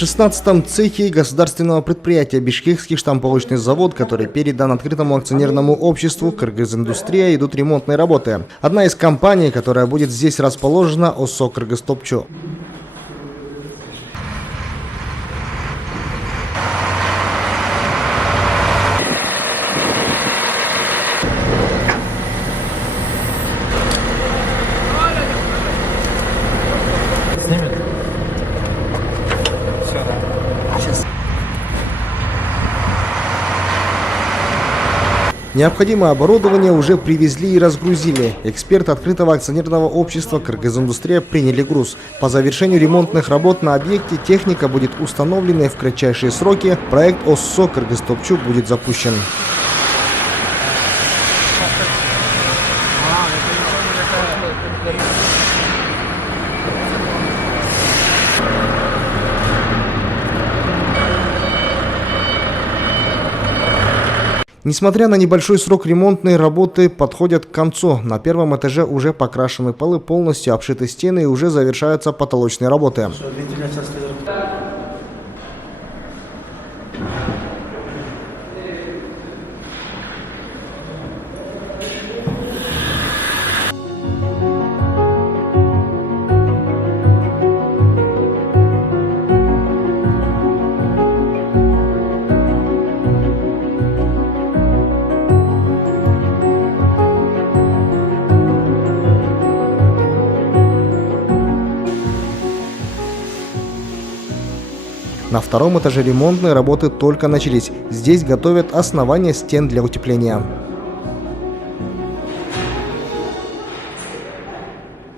В 16-м цехе государственного предприятия Бишкекский штамповочный завод, который передан открытому акционерному обществу «Кыргыз-Индустрия», идут ремонтные работы. Одна из компаний, которая будет здесь расположена, ОСО «Кыргыз-Топчу». Необходимое оборудование уже привезли и разгрузили. Эксперты открытого акционерного общества «Кыргыз-Индустрия» приняли груз. По завершению ремонтных работ на объекте техника будет установлена и в кратчайшие сроки проект ОСО «Кыргыз-Топчу» будет запущен. Несмотря на небольшой срок, ремонтные работы подходят к концу. На первом этаже уже покрашены полы, полностью обшиты стены и уже завершаются потолочные работы. На втором этаже ремонтные работы только начались. Здесь готовят основания стен для утепления.